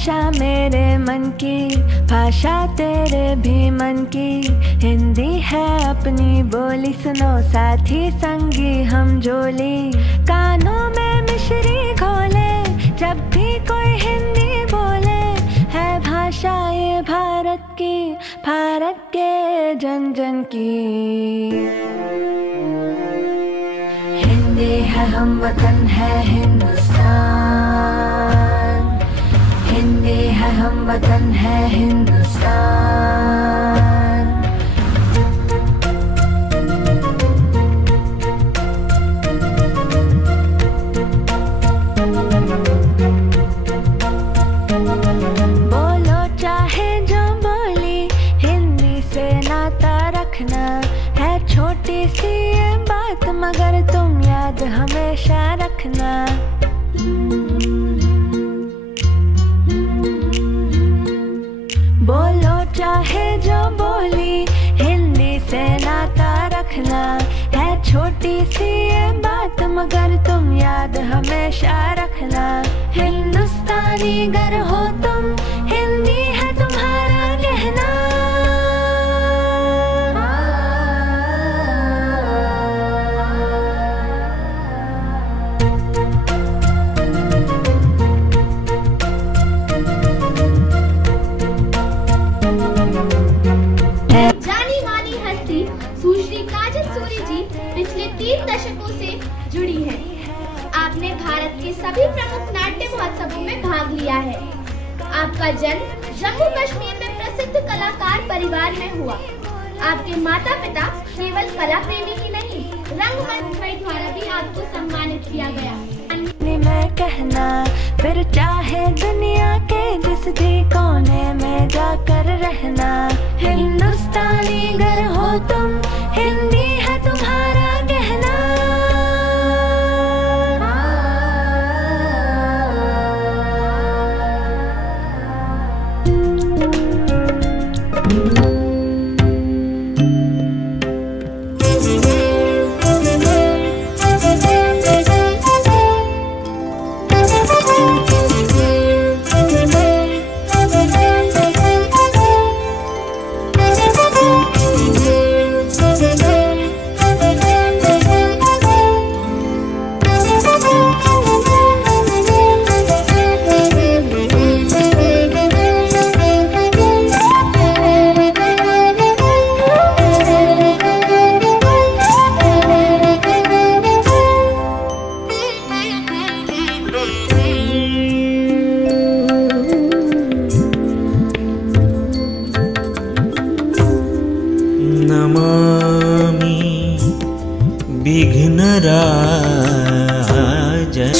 भाषा मेरे मन की, भाषा तेरे भी मन की। हिंदी है अपनी बोली, सुनो साथी संगी हम जोली। कानों में मिश्री घोले जब भी कोई हिंदी बोले। है भाषा ये भारत की, भारत के जन जन की। हिंदी है हम वतन है हिंदुस्तान। हिंदी है हम वतन है हिंदुस्तान। बोलो चाहे जो बोली, हिंदी से नाता रखना। है छोटी सी ये बात मगर तुम याद हमेशा रखना। बोलो चाहे जो बोली, हिंदी से नाता रखना। है छोटी सी ये बात मगर तुम याद हमेशा रखना। हिंदुस्तानी गर हो तुम, हिंदी है तुम्हारा कहना। पिछले 3 दशकों से जुड़ी है। आपने भारत के सभी प्रमुख नाट्य महोत्सवों में भाग लिया है। आपका जन्म जम्मू कश्मीर में प्रसिद्ध कलाकार परिवार में हुआ। आपके माता पिता केवल कला प्रेमी ही नहीं, रंगमंच द्वारा भी आपको सम्मानित किया गया। मैं कहना फिर चाहे दुनिया के जिस भी कोने में जाकर रहना। हिंदुस्तानी गर हो तुम, हिंदी है तुम्हारा कहना।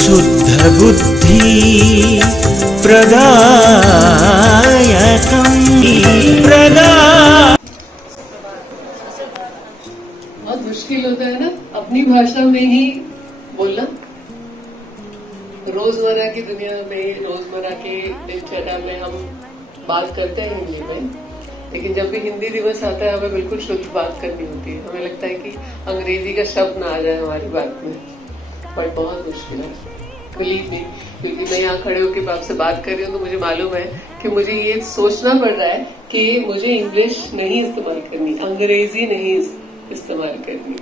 शुद्ध बुद्धि प्रदायकं बहुत मुश्किल होता है ना अपनी भाषा में ही बोलना। रोजमर्रा की दुनिया में, रोजमर्रा के दिनचर्या में हम बात करते हैं हिंदी में, लेकिन जब भी हिंदी दिवस आता है हमें बिल्कुल शुद्ध बात करनी होती है। हमें लगता है कि अंग्रेजी का शब्द ना आ जाए हमारी बात में, बट बहुत मुश्किल है। बिलीव मी, क्योंकि मैं यहाँ खड़े होकर आपसे बात कर रही हूँ तो मुझे मालूम है कि मुझे ये सोचना पड़ रहा है कि मुझे इंग्लिश नहीं इस्तेमाल करनी, अंग्रेजी नहीं इस्तेमाल करनी,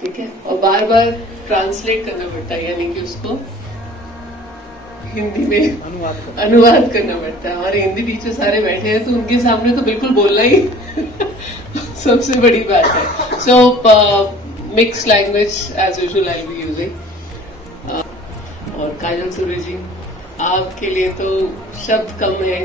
ठीक है। और बार बार ट्रांसलेट करना पड़ता है, यानी कि उसको हिंदी में अनुवाद करना पड़ता है। हमारे हिंदी टीचर सारे बैठे हैं तो उनके सामने तो बिल्कुल बोलना ही सबसे बड़ी बात है। So mix language as usual I will be using. और काजल सूर्य जी, आपके लिए तो शब्द कम है।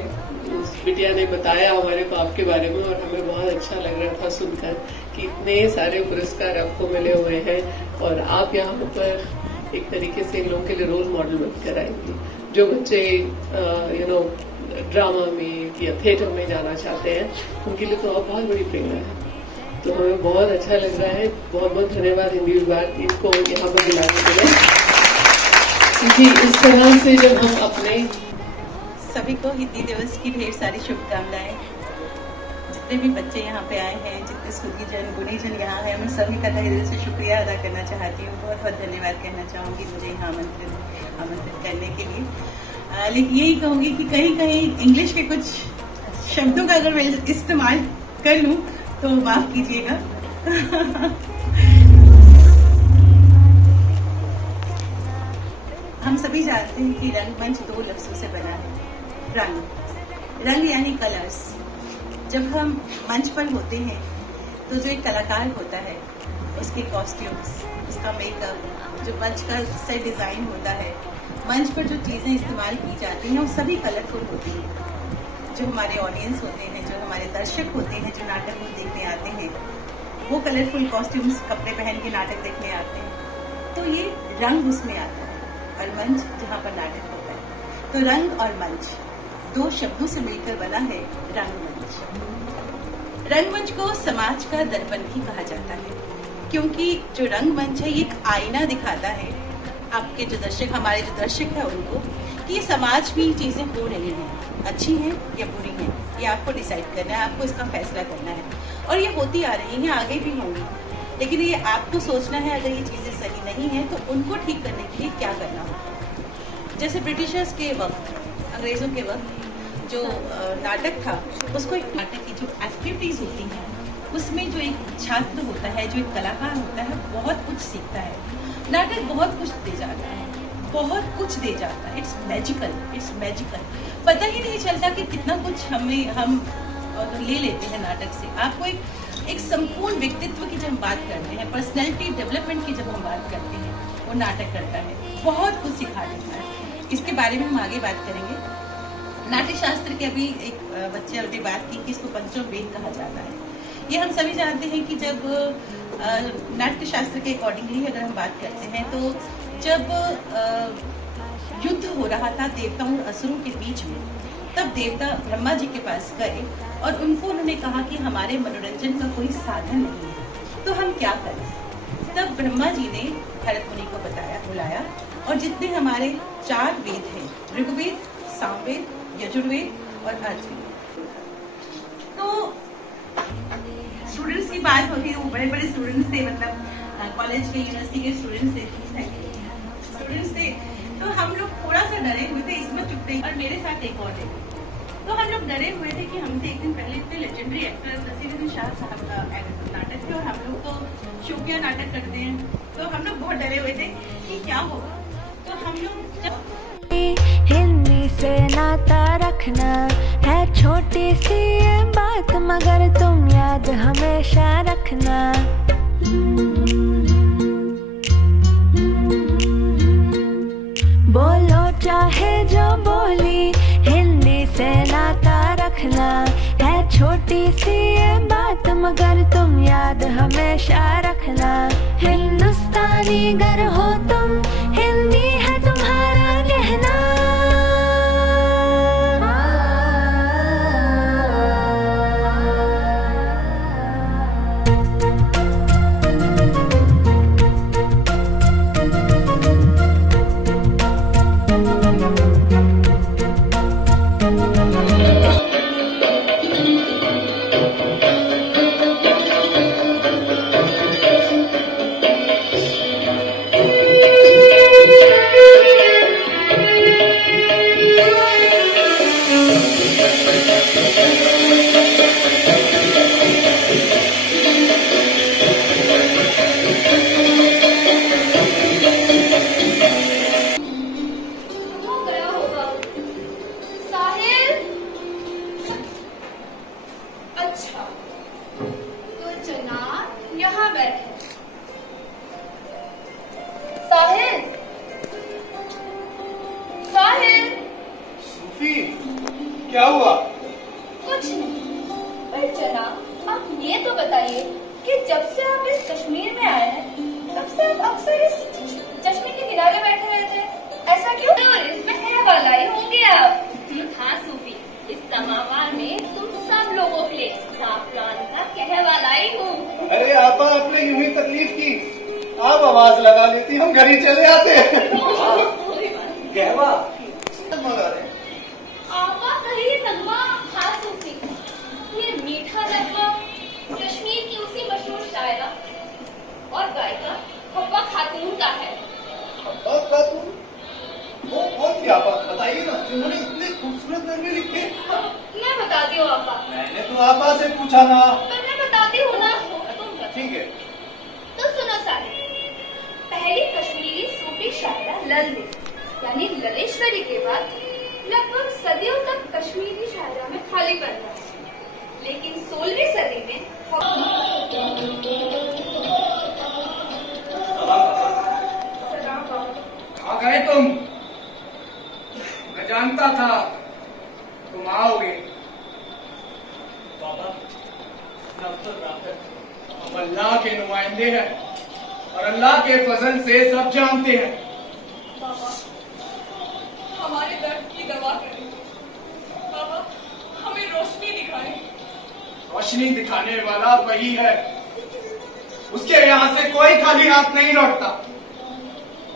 बिटिया ने बताया हमारे को आपके बारे में और हमें बहुत अच्छा लग रहा था सुनकर कि इतने सारे पुरस्कार आपको मिले हुए हैं और आप यहाँ पर एक तरीके से इन लोगों के लिए रोल मॉडल बनकर आएंगे। जो बच्चे ड्रामा में या थिएटर में जाना चाहते हैं उनके लिए तो आप बहुत बड़ी प्रेरणा है। तो हमें बहुत अच्छा लग रहा है। बहुत बहुत धन्यवाद हिंदी विभाग इनको यहाँ पर बुलाने के लिए, क्योंकि इस तरह से जब हम अपने सभी को हिंदी दिवस की ढेर सारी शुभकामनाएं। जितने भी बच्चे यहाँ पे आए हैं, जितने स्कूलीजन गुणीजन यहाँ हैं, उन सभी का तहे दिल से शुक्रिया अदा करना चाहती हूँ। बहुत बहुत धन्यवाद कहना चाहूँगी मुझे यहाँ आमंत्रित करने के लिए। लेकिन यही कहूंगी कि कहीं कहीं इंग्लिश के कुछ शब्दों का अगर मैं इस्तेमाल कर लूं तो माफ कीजिएगा। हम सभी जानते हैं कि रंगमंच 2 लफ्जों से बना है। रंग यानी कलर्स। जब हम मंच पर होते हैं तो जो एक कलाकार होता है उसके कॉस्ट्यूम्स, उसका मेकअप, जो मंच का सेट डिजाइन होता है, मंच पर जो चीजें इस्तेमाल की जाती हैं वो सभी कलरफुल होती हैं। जो हमारे ऑडियंस होते हैं, जो हमारे दर्शक होते हैं, जो नाटक को देखने आते हैं, वो कलरफुल कॉस्ट्यूम्स कपड़े पहन के नाटक देखने आते हैं। तो ये रंग उसमें आता है और मंच जहाँ पर नाटक होता है। तो रंग और मंच 2 शब्दों से मिलकर बना है रंगमंच। रंगमंच को समाज का दर्पण भी कहा जाता है, क्योंकि जो रंगमंच है ये एक आईना दिखाता है आपके जो दर्शक, हमारे जो दर्शक है उनको, कि ये समाज में चीजें हो रही हैं, अच्छी हैं या बुरी हैं, ये आपको डिसाइड करना है, आपको इसका फैसला करना है। और ये होती आ रही हैं, आगे भी होंगी, लेकिन ये आपको सोचना है अगर ये चीजें सही नहीं है तो उनको ठीक करने के लिए क्या करना होगा। जैसे ब्रिटिशर्स के वक्त, अंग्रेजों के वक्त जो नाटक था, उसको एक नाटक की जो एक्टिविटीज होती हैं उसमें जो एक छात्र होता है, जो एक कलाकार होता है, बहुत कुछ सीखता है। नाटक बहुत कुछ दे जाता है, बहुत कुछ दे जाता है। It's magical. पता ही नहीं चलता कि कितना कुछ हम ले लेते हैं नाटक से। आपको एक संपूर्ण व्यक्तित्व की जब हम बात करते हैं, पर्सनैलिटी डेवलपमेंट की जब हम बात करते हैं, वो नाटक करता है, बहुत कुछ सिखा देता है। इसके बारे में हम आगे बात करेंगे। नाट्य शास्त्र के अभी एक बच्चे अभी बात की कि इसको पंचम वेद कहा जाता है। ये हम सभी जानते हैं कि जब नाट्य शास्त्र के अकॉर्डिंगली अगर हम बात करते हैं तो जब युद्ध हो रहा था देवताओं और असुरों के बीच में, तब देवता ब्रह्मा जी के पास गए और उन्होंने कहा कि हमारे मनोरंजन का कोई साधन नहीं है, तो हम क्या करें। तब ब्रह्मा जी ने भरत मुनि को बुलाया और जितने हमारे 4 वेद हैं, ऋग्वेद, सामवेद, यजुर्वेद और अथर्ववेद, तो स्टूडेंट्स की बात होती है, वो बड़े बड़े स्टूडेंट्स थे, मतलब कॉलेज के, यूनिवर्सिटी के स्टूडेंट्स थे। तो हम लोग थोड़ा सा डरे हुए थे, इसमें चुपते और मेरे साथ एक और थे। तो हम लोग डरे हुए थे कि हमसे एक दिन पहले इतने लेजेंडरी एक्टर नसीरुद्दीन शाह साहब का नाटक थे और हम लोग तो शौकिया नाटक करते हैं, तो हम लोग बहुत डरे हुए थे कि क्या होगा। तो हम लोग जब हिंदी से नाता रखना है छोटी सी ये बात, मगर तुम याद हमेशा रखना। बोलो चाहे जो बोली, हिंदी से नाता रखना है छोटी सी ये बात, मगर तुम याद हमेशा रखना। हिंदुस्तानी गर हो तुम, हिंदी है तुम्हारा गहना। क्या हुआ? कुछ नहीं, पर जनाब आप ये तो बताइए कि जब से आप इस कश्मीर में आए हैं तब से आप अक्सर इस चश्मे के किनारे बैठे रहते हैं, ऐसा क्यों? और इसमें है वाला ही होंगे आप। हाँ सूफी, इस समावार में तुम सब लोगों के लिए जाफरान का कहने वाला ही हूँ। अरे आपा, आपने यूं ही तकलीफ की, आप आवाज लगा लेती, हम घर ही चले आते हैं। कहवा मंगा रहे आपा कहिए नगमा। हाँ सूफी, ये मीठा नगमा कश्मीर की उसी मशहूर शायरा और गायिका हब्बा खातून का है। हब्बा खातून? वो कौन सी आपा, बताइए ना। पापा से पूछा ना। मैं बताती हूँ ना। ठीक है। तो सुनो सारे, पहली कश्मीरी सूफी शायरा ललित यानी ललेश्वरी के बाद लगभग सदियों तक कश्मीरी शायरा में खाली पड़ रहा है। लेकिन 16वीं सदी में आ गए तुम? मैं जानता था तुम आओगे। बाबा, हम अल्लाह के नुमाइंदे हैं और अल्लाह के फजल से सब जानते हैं। बाबा, हमारे दर्द की दवा करें। बाबा, हमें रोशनी दिखाएं। रोशनी दिखाने वाला वही है, उसके यहाँ से कोई खाली हाथ नहीं लौटता।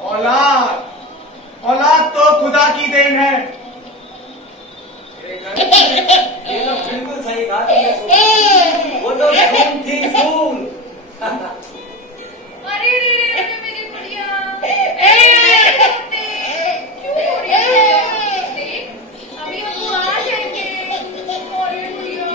औलाद औलाद तो खुदा की देन है। ये तो बिल्कुल सही कहा तुमने। वो तो खून थी खून। अरे मेरी गुड़िया, क्यों हो रही है? देख, अभी हम आ जाएंगे। अरे गुड़िया,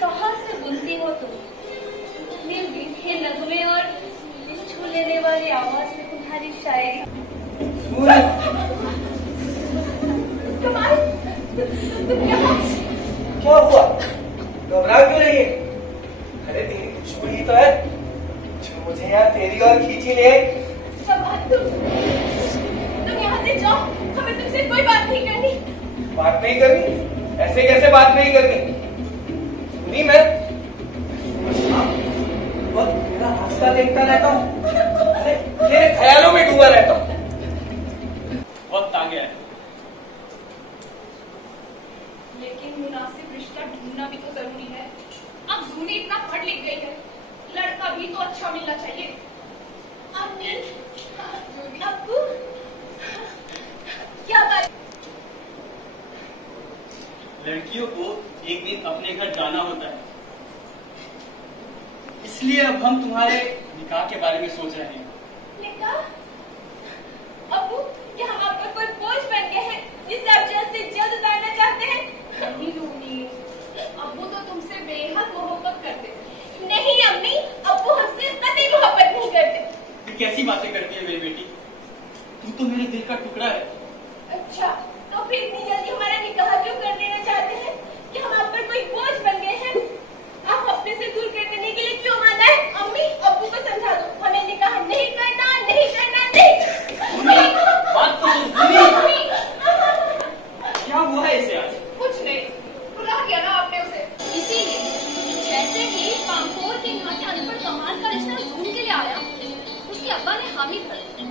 कहाँ से बुनती हो तुम? इतने मीठे नगमे और छू लेने वाली आवाज में तुम्हारी शायरी। क्या हुआ? घबरा क्यों रही है? अरे तेरी खुशबू ही तो है जो मुझे यहाँ तेरी और खींची ले। तुम यहाँ से जाओ, हमें तुमसे कोई बात नहीं करनी। बात नहीं करनी? ऐसे कैसे बात नहीं करनी? सुनी मैं बहुत मेरा हादसा देखता रहता हूँ, अरे तेरे ख्यालों में डूबा रहता हूँ। वक्त आ गया है। लेकिन मुनासिब रिश्ता ढूंढना भी तो जरूरी है। अब जूनी इतना पढ़ लिख गई है, लड़का भी तो अच्छा मिलना चाहिए। अम्मी, अब्बू, क्या बात? लड़कियों को एक दिन अपने घर जाना होता है, इसलिए अब हम तुम्हारे निकाह के बारे में सोच रहे हैं। निकाह? अब्बू, क्या हम आप पर कोई बोझ बन गए हैं जिसे आप जल्द से जल्द उतारना चाहते हैं? नहीं लूनी, अब्बू तो तुमसे बेहद मोहब्बत करते हैं। नहीं अम्मी, अब्बू हमसे कतई मोहब्बत नहीं करते। ये कैसी बातें करती है मेरी बेटी? तू तो मेरे दिल का टुकड़ा है। अच्छा, तो फिर इतनी जल्दी हमारा निकाह क्यों कर देना चाहते हैं? कि हम आप पर कोई बोझ बन गए हैं? आप अपने से दूर कर देने के लिए क्यों माना है? अम्मी, अब्बू को समझा दो, हमें निकाह नहीं करना, नहीं करना, नहीं। बात तो सुनी। क्या हुआ है इसे आज? कुछ नहीं, बुला दिया ना आपने उसे। इसीलिए जैसे ही पामपोर के यहाँ से अनपढ़ कमाल का रिश्ता ढूंढ के लिए आया, उसके अब्बा ने हामी भर दी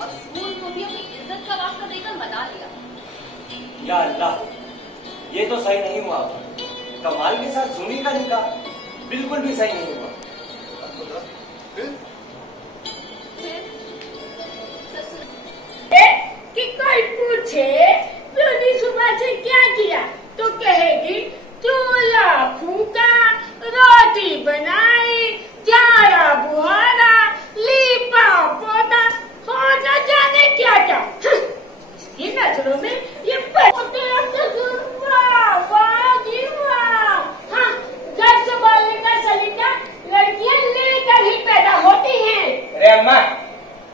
और स्कूल को भी अपनी इज्जत का वास्ता देकर मना लिया। या अल्लाह, ये तो सही नहीं हुआ। कमाल के साथ सुनी का निकाह बिल्कुल भी सही नहीं हुआ। कि कोई पूछे तूने सुबह से क्या किया तो कहेगी 2 लाखों का रोटी बनाई, 11 बुहारा, लीपा पोता, हो न जाने क्या क्या। इसकी नजरों में ये हाँ, घर संभालने का सलीका लड़कियां लेकर ही पैदा होती हैं। अरे अम्मा,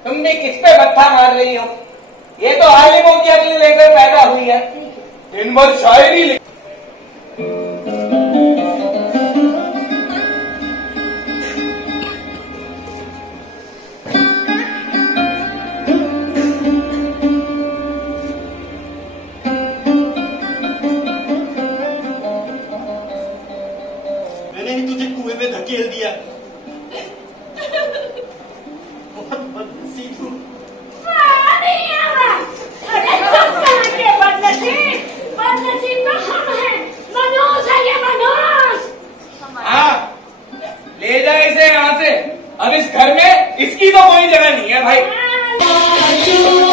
तुम भी किस पे मत्था मार रही हो? ये तो आलिमों की अक्ल लेकर पैदा हुई है। दिन भर शायरी लिख। मैंने ही तुझे कुएं में धकेल दिया। बहुत बदनसीब हूँ। बदनसीब तो हम हैं, मनोज है ये मनोज। हाँ, ले जाए इसे यहाँ से। अब इस घर में इसकी तो कोई जगह नहीं है भाई। माशूक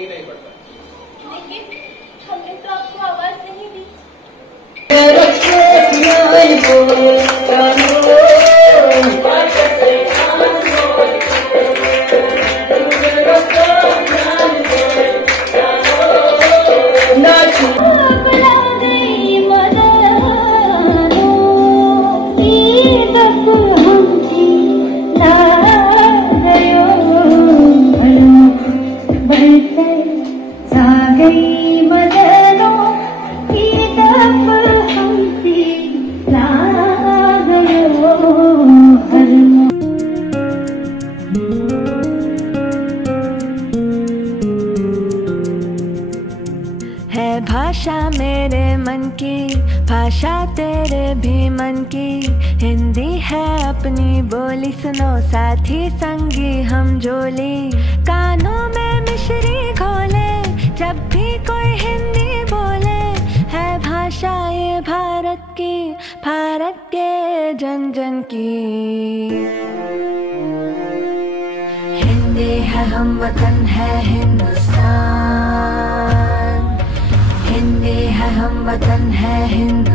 ही नहीं पड़ता। लेकिन हमने तो आपको आवाज नहीं दी। भाषा मेरे मन की, भाषा तेरे भी मन की, हिंदी है अपनी बोली, सुनो साथी संगी हम जोली। कानों में मिश्री घोले जब भी कोई हिंदी बोले, है भाषा ये भारत की, भारत के जन जन की। हिंदी है हम वतन है हिंदुस्तान, हिंदी है हम वतन है हिंदुस्तान।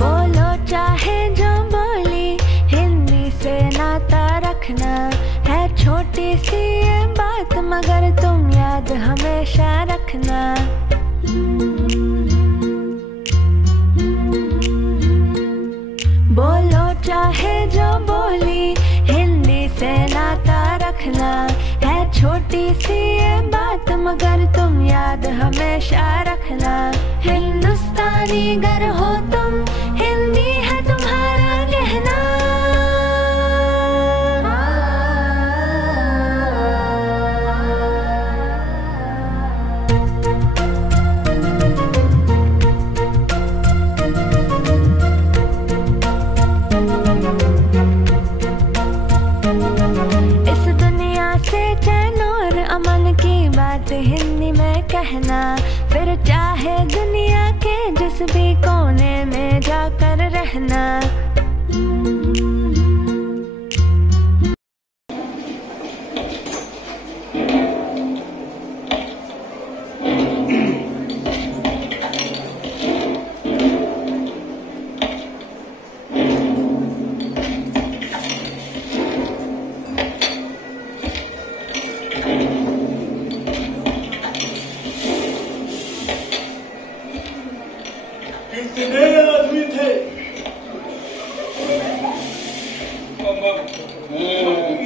बोलो चाहे जो बोली, हिंदी से नाता रखना, है छोटी सी ये बात मगर तुम याद हमेशा रखना। बोलो चाहे जो बोली, हिंदी से नाता रखना, है छोटी सी ये बात मगर तुम याद हमेशा रखना। हिंदुस्तानी गर हो तुम, हिंदी है तुम्हारा कहना। हिंदी में कहना, फिर चाहे दुनिया के जिस भी कोने में जाकर रहना। कितने आदमी थे?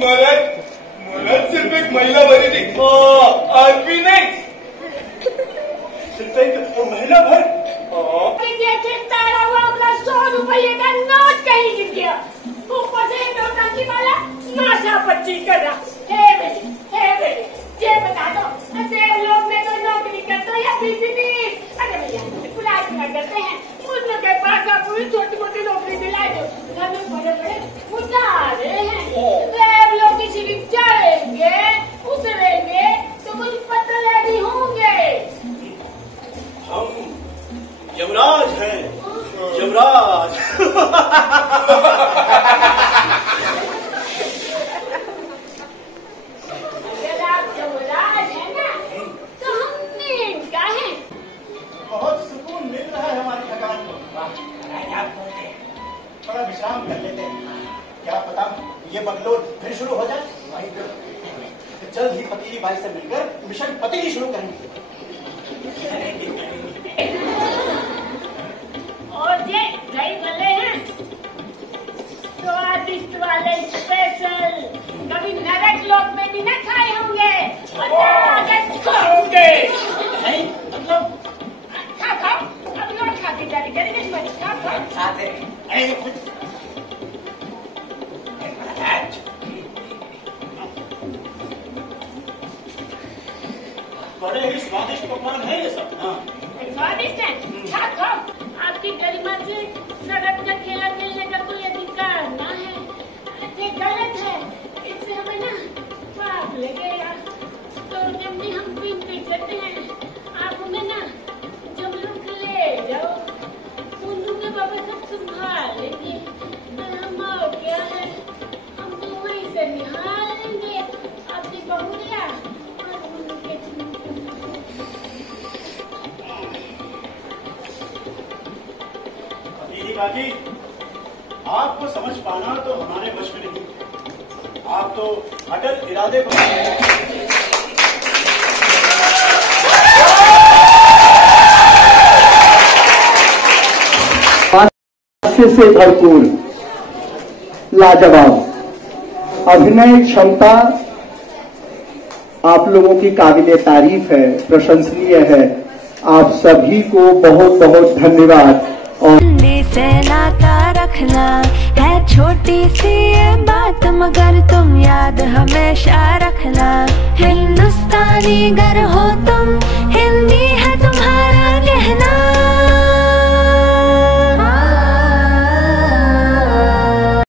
मरद सिर्फ एक महिला बनी थी, आदमी नहीं। सिर्फ एक महिला भर। तारा हुआ अपना 100 रुपये का नोट कहीं गिर गया, ऊपर से नौटंकी वाला नाशा पच्ची कर रहा। हे बेटे ये बता दो, लोग में तो नौकरी करते हो या बिजनेस? अरे भैया बुलाए बिना करते हैं, उन लोग के पास आप पूरी छोटी मोटी नौकरी दिला दो। घर में बड़े बड़े मुनारे हैं, लोग किसी भी जाएंगे उतरेंगे तो कुछ पतले भी होंगे। हम यमराज हैं, यमराज। अगर आप यमराज हैं ना, तो हम नीम का हैं। बहुत सुकून मिल रहा है हमारी थकान को। थोड़ा विश्राम कर लेते हैं, क्या पता ये बगलोर फिर शुरू हो जाए। जल्द ही पतीली बाई से मिलकर मिशन पतीली शुरू करेंगे। और ये दही भल्ले हैं, स्वादिष्ट वाले स्पेशल, कभी नरक लोक में भी न खाए होंगे और न आगे खाओगे। नहीं मतलब खाओ, अब लोग खाते जाने करेंगे, खाओ खाते। बड़े ही स्वादिष्ट पकवान है ये सब। स्वादिष्ट है, खाओ। आपकी गरिमा से नरक का खेला खेलने का कोई अधिकार ना है, ये गलत है। इससे हमें ना पाप लगेगा। तो जब भी हम विनती करते हैं, आप हमें ना काकी, आपको समझ पाना तो हमारे वश में नहीं। आप तो अटल इरादे पर से भरपूर, लाजवाब अभिनय क्षमता आप लोगों की काबिले तारीफ है, प्रशंसनीय है। आप सभी को बहुत बहुत धन्यवाद। और से नाता रखना है छोटी सी ये बात, मगर तुम याद हमेशा रखना। हिंदुस्तानी गर हो तुम,